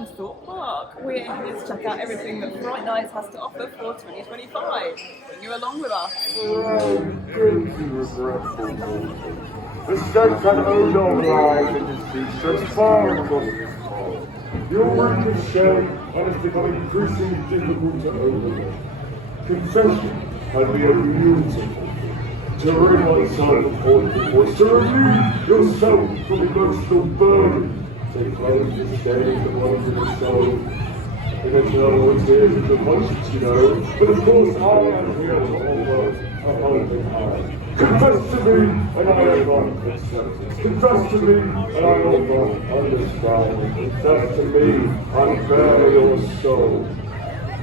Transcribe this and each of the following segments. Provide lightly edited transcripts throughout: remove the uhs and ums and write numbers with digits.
welcome to Thorpe Park. We're here to check out everything that Fright Nights has to offer for 2025. Bring you along with us. The stench and odour of life in this street stretch far across this hall. Your work is shared and it's become increasingly difficult to overlook. Confession can be a beautiful thing. To rid oneself of haunting voice, to relieve yourself from emotional burden. Take cleanse this day the ones in the soul. In eternal tears of the conscience, you know. But of course I am here to offer a helping hand. Confess to me, and I offer acceptance. Confess to me, and I offer understanding. Confess to me, and bare your soul.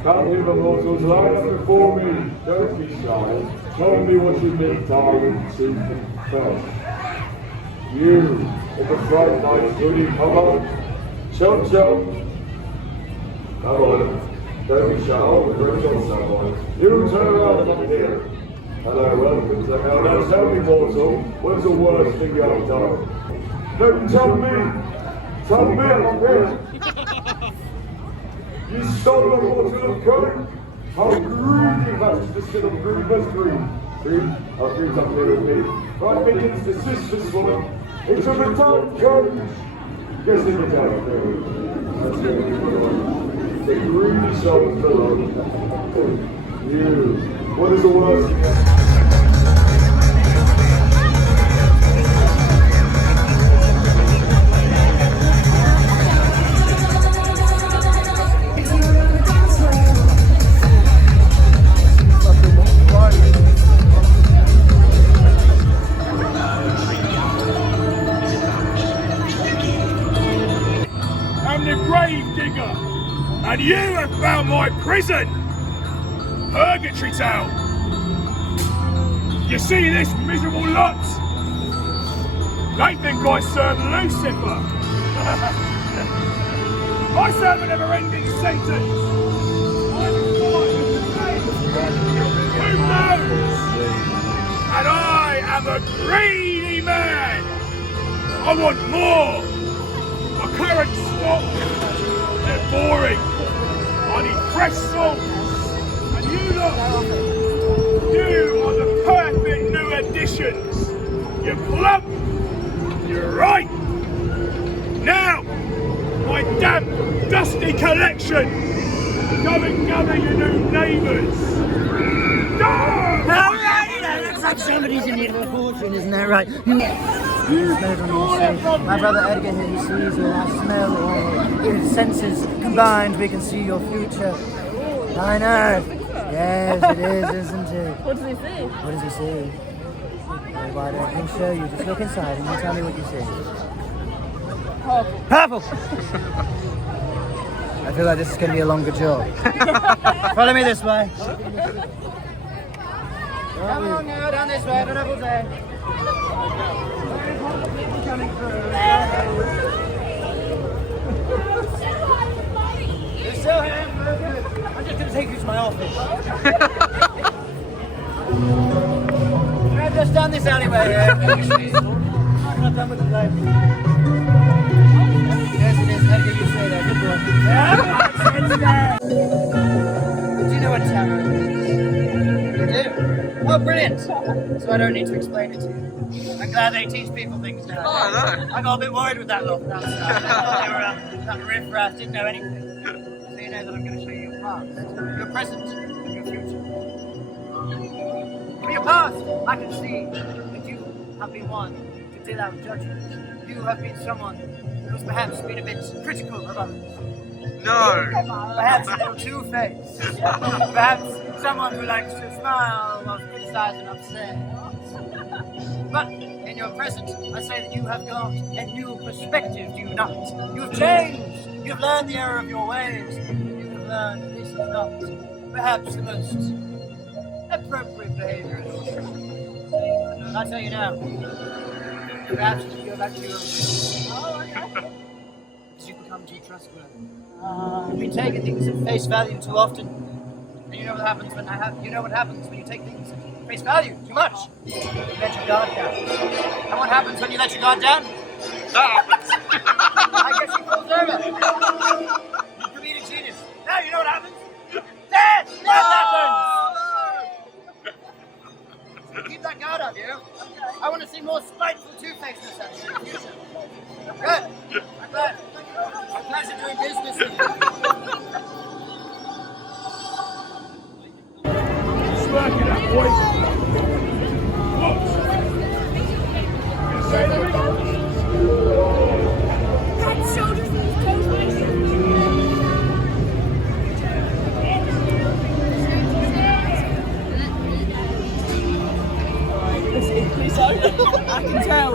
Come hither, mortals, line up before me. Don't be shy. Tell me what you meant, darling, to confess. You, in the Fright Nights hoodie, come on. Chum chum. Come on. Don't be shy. Oh, bring on someone. You turn around up here. Hello, welcome to hell. Now tell me, mortal, what's the worst thing you have done? No, tell me! Tell me, I'm here! You stole a bottle of coke? How greedy that is to sit on green, where's green? Green? Oh, green's up here with me. Right, Mickens, the sisters woman. It's a return coach! Yes, in the town, that's it. The greedy souls below. You. What is the worst? I'm the grave digger, and you have found my prison! Purgatory Town! You see this miserable lot? They think I serve Lucifer! I serve a never-ending sentence! I'm who knows? And I am a greedy man! I want more! My current stock, they're boring! I need fresh salt! And you lot, you are the perfect new additions! You're plump! You're right! Now, my damp, dusty collection! Go and gather your new neighbours! Alright, that looks like somebody's in need of a fortune, isn't that right? My brother Edgar here, he sees all our smell, all his senses combined, we can see your future. I know. Yes, it is, isn't it? What does he see? What does he see? Oh, why don't I show you? Just look inside and you tell me what you see. Purple. Purple! I feel like this is going to be a longer job. Follow me this way. Come on now, down this way, don't have all day. People coming through. You're still here? I'm just going to take you to my office. I'm just down this alleyway here. I'm not done with the life. Yes, it is. How do you say that? Good boy. Yeah, do you know what tarot is? You do? Oh, brilliant. So I don't need to explain it to you. I'm glad they teach people things now. Oh, I know. I got a bit worried with that lot from outside. I thought they were that riff-raff, didn't know anything. So you know that I'm going to show you your past, your present, and your future. From your past, I can see that you have been one to deal out judgment. You have been someone who's perhaps been a bit critical of others. No! Perhaps a little two-faced. Perhaps someone who likes to smile while criticizing upset. But in your present, I say that you have got a new perspective, do you not? You have changed. You have learned the error of your ways. You have learned that this is not perhaps the most appropriate behavior. I'll tell you now. Perhaps you go back to your own. Oh, okay. Because you've become too trustworthy. You've been taking things at face value too often. And you know what happens when you take things at face value too much. You let your guard down. And what happens when you let your guard down? That happens. I guess he falls over. Smirk it up, boy. What? You say anything? Head, shoulders, knees, toes, It's equally so. I can tell.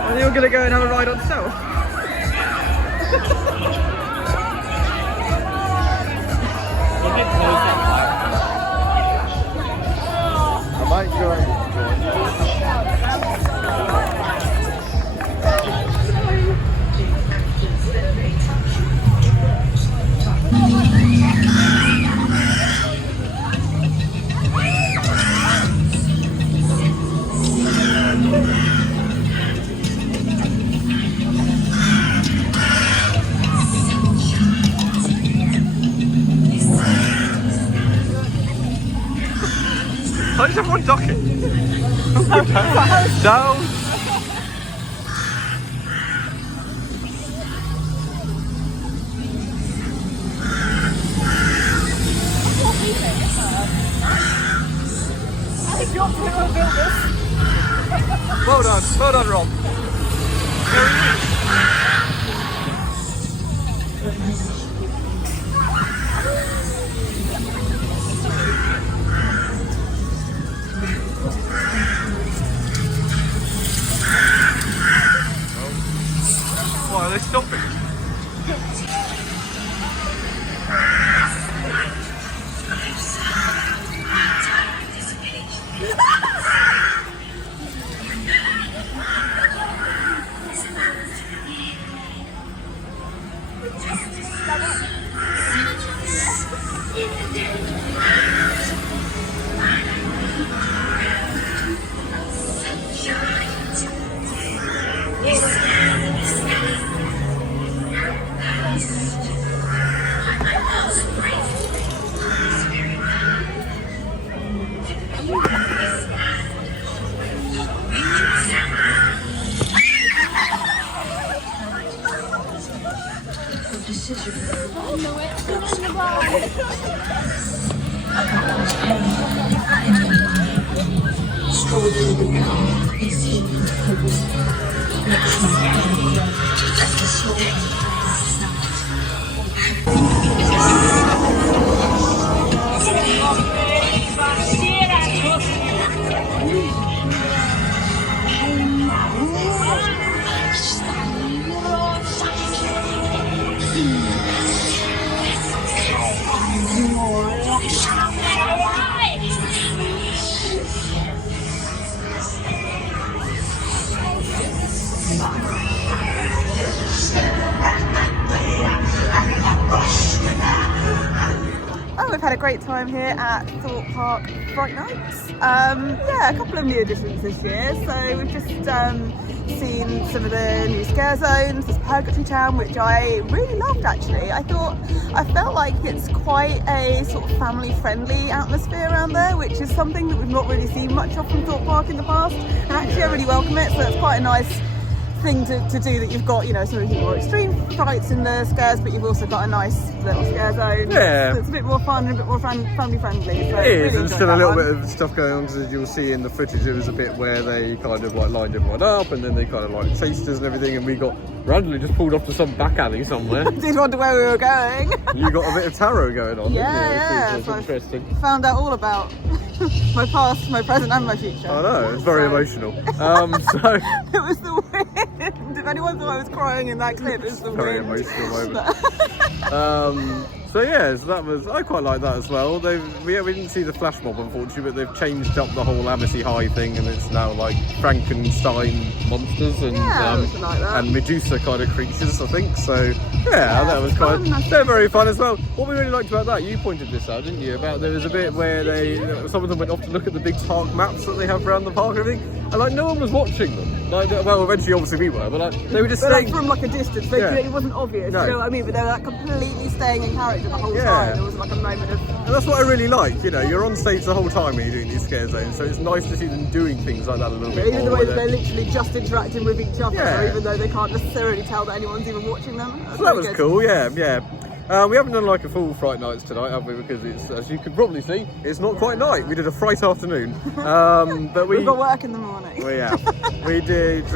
Are you all going to go and have a ride on Stealth? I might join. Why is everyone ducking? Down! Well done, Rob. Why are they stopping? We've had a great time here at Thorpe Park Fright Nights. Yeah, a couple of new additions this year. So we've just seen some of the new scare zones, this Purgatory Town, which I really loved actually. I felt like it's quite a sort of family-friendly atmosphere around there, which is something that we've not really seen much of from Thorpe Park in the past. And actually I really welcome it, so it's quite a nice thing to do, that you've got, you know, some of the more extreme fights in the scares, but you've also got a nice little scare zone. Yeah. It's a bit more fun and a bit more family friendly. So It is, really and still a enjoyed little that bit of stuff going on, because as you'll see in the footage, there was a bit where they kind of like lined everyone up, and then they kind of like chased us and everything, and we got randomly just pulled off to some back alley somewhere. one. Did wonder where we were going. You got a bit of tarot going on, Yeah, didn't you? so Which is interesting. Found out all about my past, my present, and my future. I know, it's very emotional. So It was the weirdest anyone thought I was crying in that clip, it's the Very wind. emotional moment. So yeah, so that was, I quite like that as well. We didn't see the flash mob unfortunately, but they've changed up the whole Amity High thing, and it's now like Frankenstein monsters and like that. and Medusa kind of creatures, I think. So yeah, that was they're very fun as well. What we really liked about that, you pointed this out, didn't you? About there was a bit where some of them went off to look at the big park maps that they have around the park and everything, and like no one was watching them. Like, well, eventually obviously we were, but like they were just like from like a distance. It wasn't obvious. No. You know what I mean? But they were like completely staying in character the whole time. There was like a moment of. And that's what I really like. You know, you're on stage the whole time when you're doing these scare zones, so it's nice to see them doing things like that a little bit Even more. the way that they're literally just interacting with each other, Yeah. even though they can't necessarily tell that anyone's even watching them. So that was cool. Yeah. We haven't done like a full Fright Nights tonight, have we? Because it's, as you could probably see, it's not quite night. We did a Fright afternoon. But we've got work in the morning. We did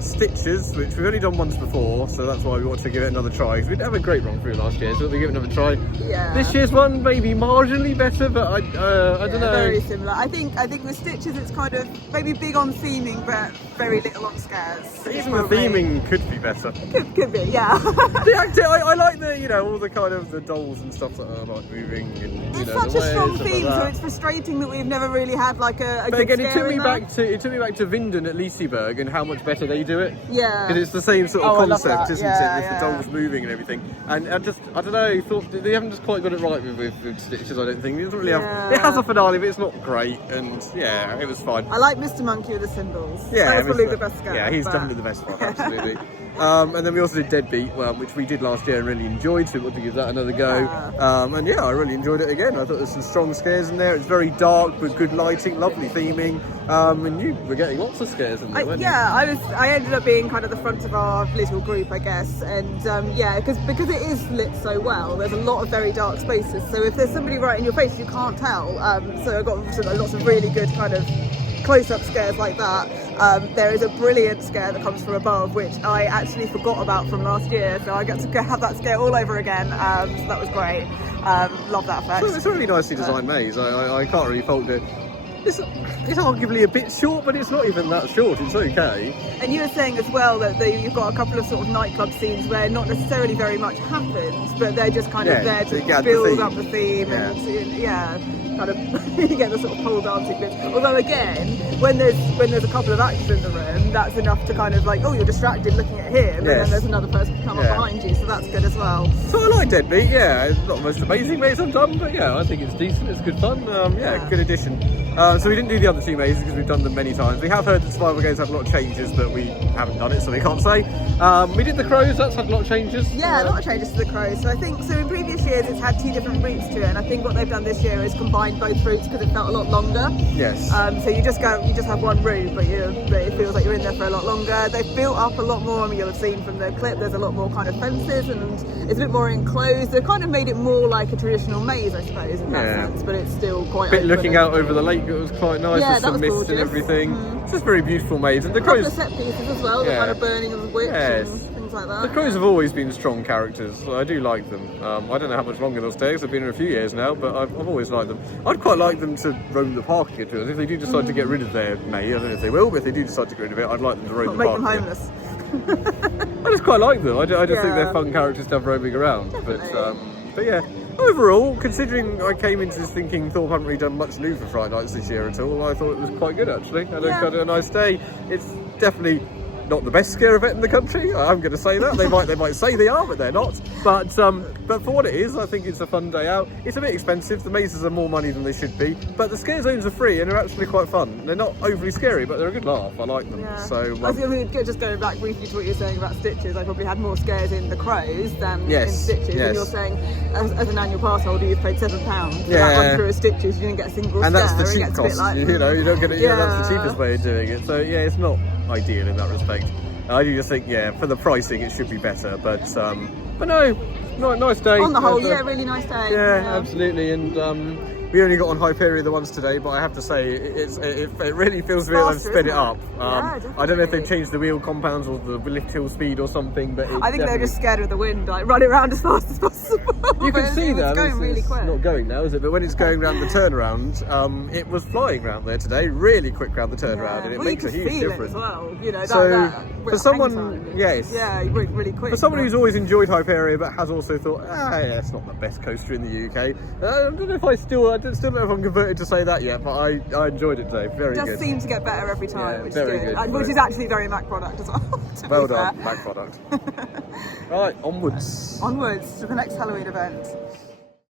Stitches, which we've only done once before, so that's why we want to give it another try. Because we didn't have a great run through last year, so we give it another try. Yeah. This year's one maybe marginally better, but I don't know. Very similar. I think with Stitches it's kind of maybe big on theming, but very little on scares. Even the theming could be better. Could be, yeah. The acting, I like all the kind of the dolls and stuff that are like moving. And, it's such a strong theme, so it's frustrating that we've never really had like a but good again, scare it took me back to Vinden at Liseberg and how much better they do it. Yeah. Because it's the same sort of concept, isn't it? With Yeah. the dolls moving and everything. And I don't know, thought they haven't just quite got it right with Stitches, I don't think. It doesn't really have, it has a finale, but it's not great. And yeah, it was fine. I like Mr. Monkey with the cymbals. Yeah, that was probably the best scare. Yeah, he's definitely the best one, absolutely. And then we also did Deadbeat, which we did last year and really enjoyed, so we want to give that another go. And yeah, I really enjoyed it again. I thought there's some strong scares in there. It's very dark with good lighting, lovely theming, and you were getting lots of scares in there, weren't you? I ended up being kind of the front of our little group, I guess, and because it is lit so well, there's a lot of very dark spaces, so if there's somebody right in your face you can't tell, so I've got lots of really good kind of close-up scares like that. There is a brilliant scare that comes from above, which I actually forgot about from last year, so I got to have that scare all over again, so that was great. Love that effect. It's a really nicely designed maze. I can't really fault it. It's arguably a bit short, but it's not even that short. It's okay. And you were saying as well that you've got a couple of sort of nightclub scenes where not necessarily very much happens, but they're just kind of there to build up the theme and kind of you get the sort of pole dancing bits. Although again, when there's a couple of actors in the room, that's enough to kind of like, oh, you're distracted looking at him, and then there's another person come up behind you, so that's good as well. So I like Deadbeat. Yeah, it's not the most amazing maze I've done, but yeah, I think it's decent. It's good fun. Good addition. So we didn't do the other two mazes because we've done them many times. We have heard that Survival Games have a lot of changes, but we haven't done it, so we can't say. We did the Crows. That's had a lot of changes. Yeah, a lot of changes to the Crows. So I think in previous years it's had two different routes to it, and I think what they've done this year is combined both routes because it felt a lot longer. Yes. So you just have one route, but it feels like you're in there for a lot longer. They've built up a lot more. I mean, you'll have seen from the clip. There's a lot more kind of fences, and it's a bit more enclosed. They've kind of made it more like a traditional maze, I suppose, in that sense. But it's still quite. A bit looking out over the lake. It was quite nice. Yeah, with some mist gorgeous. And everything. It's just a very beautiful maze. And the a couple Crows. of set pieces as well. The kind of burning of the witch and things like that. The Crows have always been strong characters. So I do like them. I don't know how much longer they'll stay. I've been here a few years now, but I've always liked them. I'd quite like them to roam the park again. If they do decide to get rid of their maze, I don't know if they will, but if they do decide to get rid of it, I'd like them to roam the park. Make them homeless. I just quite like them. I just think they're fun characters to have roaming around. But yeah. Overall, considering I came into this thinking Thorpe hadn't really done much new for Fright Nights this year at all, I thought it was quite good actually. I had a nice day. It's definitely not the best scare event in the country. I'm going to say that. They might say they are, but they're not. But for what it is, I think it's a fun day out. It's a bit expensive. The mazes are more money than they should be, but the scare zones are free and they're actually quite fun. They're not overly scary, but they're a good laugh. I like them. Yeah. So just going back briefly to what you were saying about Stitches, I probably had more scares in the Crows than in Stitches. And you're saying, as an annual pass holder, you've paid £7 for that one through a Stitches. You didn't get a single scare. And that's the cheap cost. Like, you don't get it. That's the cheapest way of doing it. So yeah, it's not ideal in that respect. I do just think, for the pricing it should be better, but no, nice day. On the whole, really nice day. Yeah, absolutely, and we only got on Hyperion the once today, but I have to say it really feels real. I've sped it up. I don't know if they've changed the wheel compounds or the lift hill speed or something, but I think they're just scared of the wind, like running around as fast as possible. You can see that. It's going really quick. Not going now, is it? But when it's going round the turnaround, it was flying round there today, really quick round the turnaround, and it makes a huge difference. As well, you know, so for someone, yes, yeah, really quick. For someone who's always enjoyed Hyperion but has also thought, yeah, it's not the best coaster in the UK. I don't know if I still don't know if I'm converted to say that yet, but I enjoyed it today. Very good. It does seem to get better every time, which is very good. good. Which is actually very Mac product as well. Well done, Mac product. Right, onwards. Onwards to the next Halloween event.